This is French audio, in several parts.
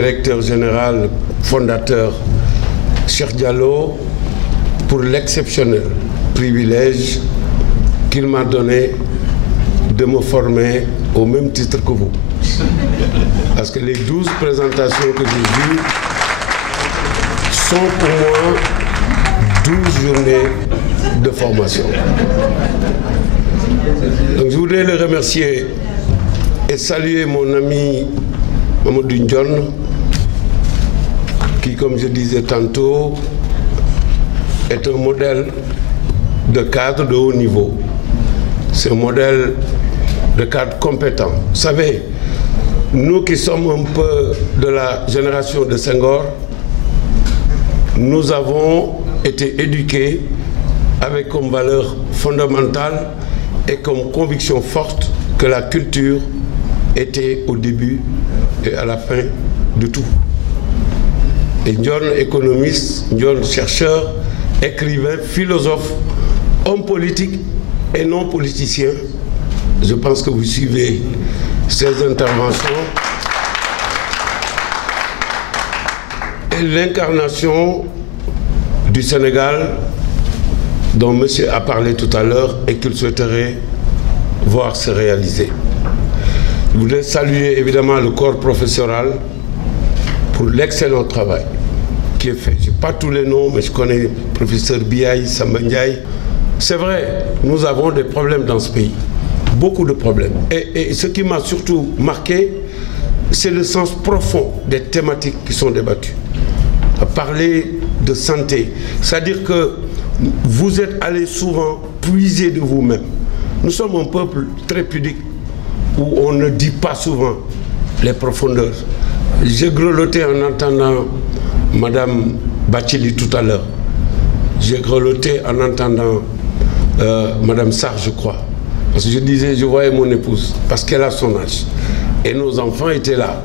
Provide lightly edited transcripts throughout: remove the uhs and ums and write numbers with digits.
directeur général fondateur Cheikh Diallo pour l'exceptionnel privilège qu'il m'a donné de me former au même titre que vous. Parce que les 12 présentations que j'ai vues sont pour moi 12 journées de formation. Donc je voudrais le remercier et saluer mon ami Mamadou Ndione, qui, comme je disais tantôt, est un modèle de cadre de haut niveau. C'est un modèle de cadre compétent. Vous savez, nous qui sommes un peu de la génération de Senghor, nous avons été éduqués avec comme valeur fondamentale et comme conviction forte que la culture était au début et à la fin de tout. Et Ndione, économiste, Ndione, chercheur, écrivain, philosophe, homme politique et non politicien, je pense que vous suivez ces interventions. Et l'incarnation du Sénégal dont monsieur a parlé tout à l'heure et qu'il souhaiterait voir se réaliser. Je voudrais saluer évidemment le corps professoral pour l'excellent travail qui est fait. Je n'ai pas tous les noms, mais je connais le professeur Biaï, Samba Ndiaye. C'est vrai, nous avons des problèmes dans ce pays, beaucoup de problèmes. Et ce qui m'a surtout marqué, c'est le sens profond des thématiques qui sont débattues. À parler de santé, c'est-à-dire que vous êtes allés souvent puiser de vous-même. Nous sommes un peuple très pudique, où on ne dit pas souvent les profondeurs. J'ai grelotté en entendant Madame Bathily tout à l'heure. J'ai grelotté en entendant Madame Sarr, je crois. Parce que je disais, je voyais mon épouse, parce qu'elle a son âge. Et nos enfants étaient là.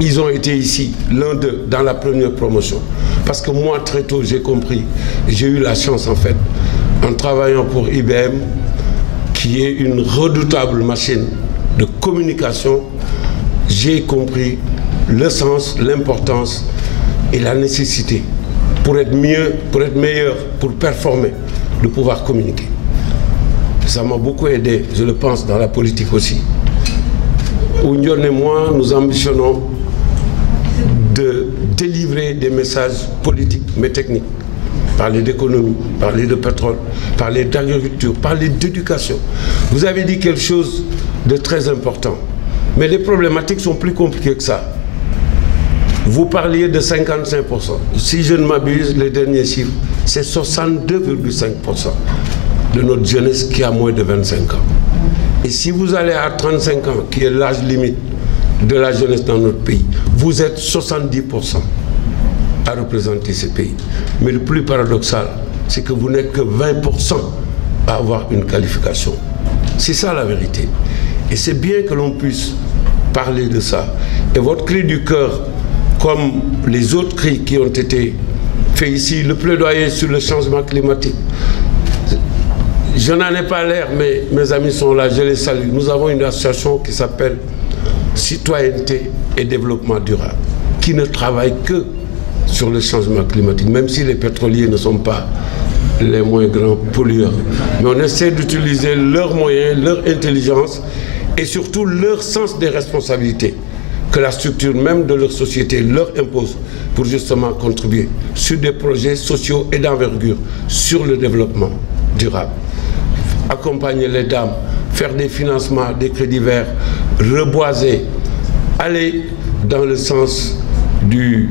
Ils ont été ici, l'un d'eux, dans la première promotion. Parce que moi, très tôt, j'ai compris. J'ai eu la chance, en fait, en travaillant pour IBM, qui est une redoutable machine de communication, j'ai compris le sens, l'importance et la nécessité pour être mieux, pour être meilleur, pour performer, de pouvoir communiquer. Ça m'a beaucoup aidé, je le pense, dans la politique aussi. Où Ndione et moi, nous ambitionnons de délivrer des messages politiques, mais techniques. Parler d'économie, parler de pétrole, parler d'agriculture, parler d'éducation. Vous avez dit quelque chose de très important. Mais les problématiques sont plus compliquées que ça. Vous parliez de 55%. Si je ne m'abuse, les derniers chiffres, c'est 62,5% de notre jeunesse qui a moins de 25 ans. Et si vous allez à 35 ans, qui est l'âge limite de la jeunesse dans notre pays, vous êtes 70% à représenter ce pays. Mais le plus paradoxal, c'est que vous n'êtes que 20% à avoir une qualification. C'est ça la vérité. Et c'est bien que l'on puisse parler de ça. Et votre cri du cœur, comme les autres cris qui ont été faits ici, le plaidoyer sur le changement climatique. Je n'en ai pas l'air, mais mes amis sont là, je les salue. Nous avons une association qui s'appelle Citoyenneté et Développement Durable, qui ne travaille que sur le changement climatique, même si les pétroliers ne sont pas les moins grands pollueurs. Mais on essaie d'utiliser leurs moyens, leur intelligence et surtout leur sens des responsabilités que la structure même de leur société leur impose pour justement contribuer sur des projets sociaux et d'envergure sur le développement durable. Accompagner les dames, faire des financements, des crédits verts, reboiser, aller dans le sens du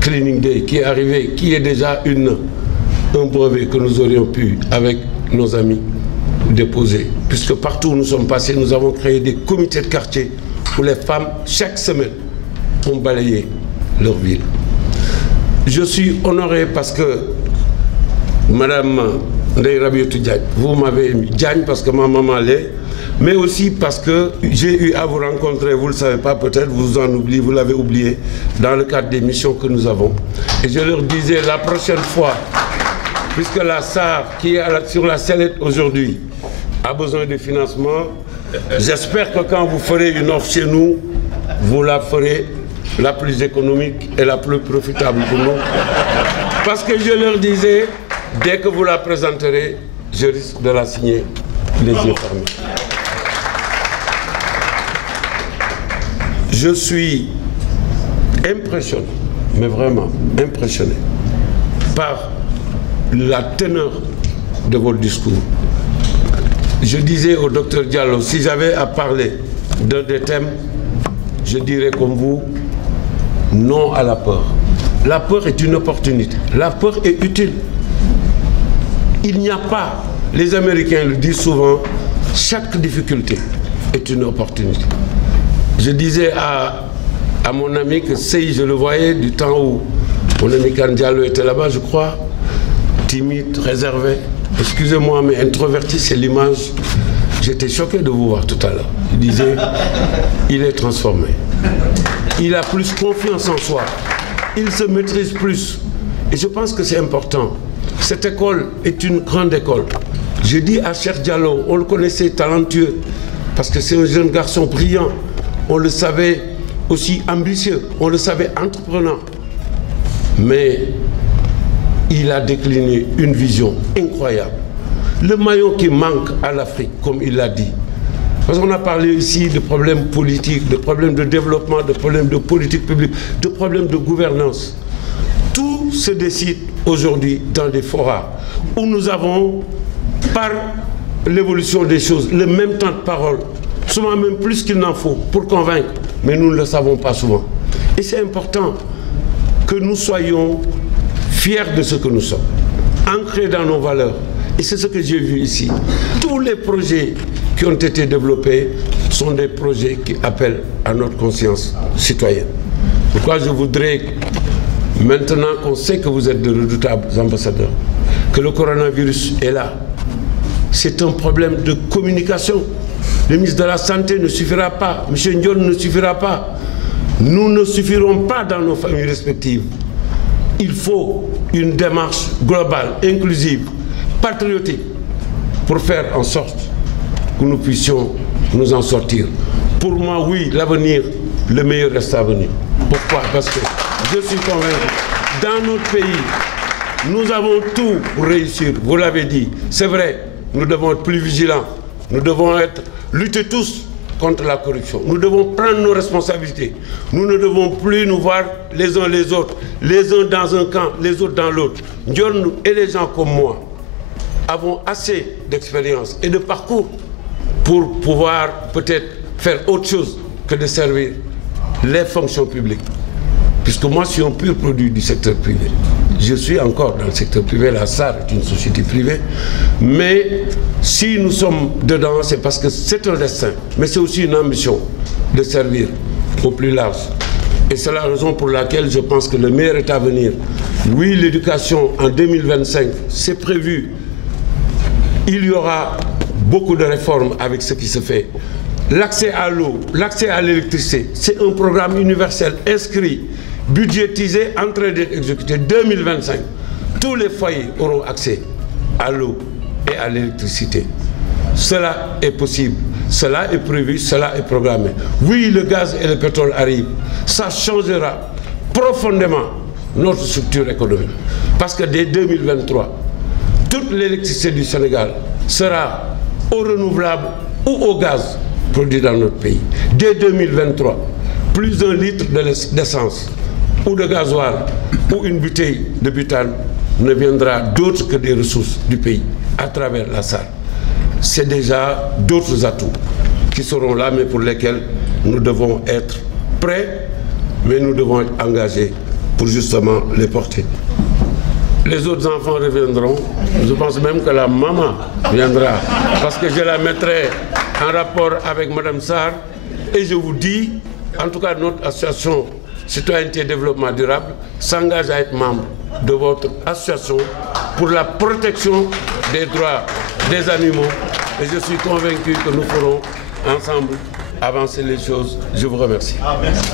Cleaning Day qui est arrivé, qui est déjà un brevet que nous aurions pu, avec nos amis, déposer. Puisque partout où nous sommes passés, nous avons créé des comités de quartier où les femmes, chaque semaine, ont balayé leur ville. Je suis honoré parce que Madame Ndeye Rabiatou Diagne, vous m'avez mis Diagne parce que ma maman l'est, mais aussi parce que j'ai eu à vous rencontrer, vous ne le savez pas peut-être, vous en oubliez, vous l'avez oublié, dans le cadre des missions que nous avons. Et je leur disais, la prochaine fois, puisque la SAR qui est sur la sellette aujourd'hui a besoin de financement, j'espère que quand vous ferez une offre chez nous, vous la ferez la plus économique et la plus profitable pour nous. Parce que je leur disais, dès que vous la présenterez, je risque de la signer les yeux fermés. Je suis impressionné, mais vraiment impressionné, par la teneur de votre discours. Je disais au docteur Diallo, si j'avais à parler d'un des thèmes, je dirais comme vous, non à la peur. La peur est une opportunité. La peur est utile. Il n'y a pas, les Américains le disent souvent, chaque difficulté est une opportunité. Je disais à mon ami que Sey, je le voyais du temps où mon ami Kane Diallo était là-bas, je crois, timide, réservé. Excusez-moi, mais introverti, c'est l'image. J'étais choqué de vous voir tout à l'heure. Il disait, il est transformé. Il a plus confiance en soi. Il se maîtrise plus. Et je pense que c'est important. Cette école est une grande école. Je dis à Cheikh Diallo, on le connaissait talentueux, parce que c'est un jeune garçon brillant. On le savait aussi ambitieux, on le savait entreprenant. Mais il a décliné une vision incroyable. Le maillon qui manque à l'Afrique, comme il l'a dit. Parce qu'on a parlé ici de problèmes politiques, de problèmes de développement, de problèmes de politique publique, de problèmes de gouvernance. Tout se décide aujourd'hui dans des forats où nous avons, par l'évolution des choses, le même temps de parole, souvent même plus qu'il n'en faut pour convaincre, mais nous ne le savons pas souvent. Et c'est important que nous soyons fiers de ce que nous sommes, ancrés dans nos valeurs. Et c'est ce que j'ai vu ici. Tous les projets qui ont été développés sont des projets qui appellent à notre conscience citoyenne. Pourquoi je voudrais, maintenant qu'on sait que vous êtes de redoutables ambassadeurs, que le coronavirus est là, c'est un problème de communication. Le ministre de la Santé ne suffira pas, M. Ndion ne suffira pas. Nous ne suffirons pas dans nos familles respectives. Il faut une démarche globale, inclusive, patriotique, pour faire en sorte que nous puissions nous en sortir. Pour moi, oui, l'avenir, le meilleur reste à venir. Pourquoi? Parce que je suis convaincu, dans notre pays, nous avons tout pour réussir, vous l'avez dit. C'est vrai, nous devons être plus vigilants, nous devons lutter tous contre la corruption. Nous devons prendre nos responsabilités. Nous ne devons plus nous voir les uns les autres, les uns dans un camp, les autres dans l'autre. Ndion et les gens comme moi avons assez d'expérience et de parcours pour pouvoir peut-être faire autre chose que de servir les fonctions publiques. Puisque moi, je suis un pur produit du secteur privé. Je suis encore dans le secteur privé, la SAR est une société privée. Mais si nous sommes dedans, c'est parce que c'est un destin. Mais c'est aussi une ambition de servir au plus large. Et c'est la raison pour laquelle je pense que le meilleur est à venir. Oui, l'éducation en 2025, c'est prévu. Il y aura beaucoup de réformes avec ce qui se fait. L'accès à l'eau, l'accès à l'électricité, c'est un programme universel inscrit, budgétisé, en train d'être exécuté. 2025, tous les foyers auront accès à l'eau et à l'électricité. Cela est possible, cela est prévu, cela est programmé. Oui, le gaz et le pétrole arrivent. Ça changera profondément notre structure économique. Parce que dès 2023, toute l'électricité du Sénégal sera au renouvelable ou au gaz produit dans notre pays. Dès 2023, plus d'un litre d'essence ou de gasoil ou une bouteille de butane ne viendra d'autre que des ressources du pays à travers la SAR. C'est déjà d'autres atouts qui seront là, mais pour lesquels nous devons être prêts, mais nous devons être engagés pour justement les porter. Les autres enfants reviendront. Je pense même que la maman viendra, parce que je la mettrai en rapport avec Mme Sarr. Et je vous dis, en tout cas, notre association Citoyenneté et Développement Durable s'engage à être membre de votre association pour la protection des droits des animaux. Et je suis convaincu que nous ferons ensemble avancer les choses. Je vous remercie. Merci.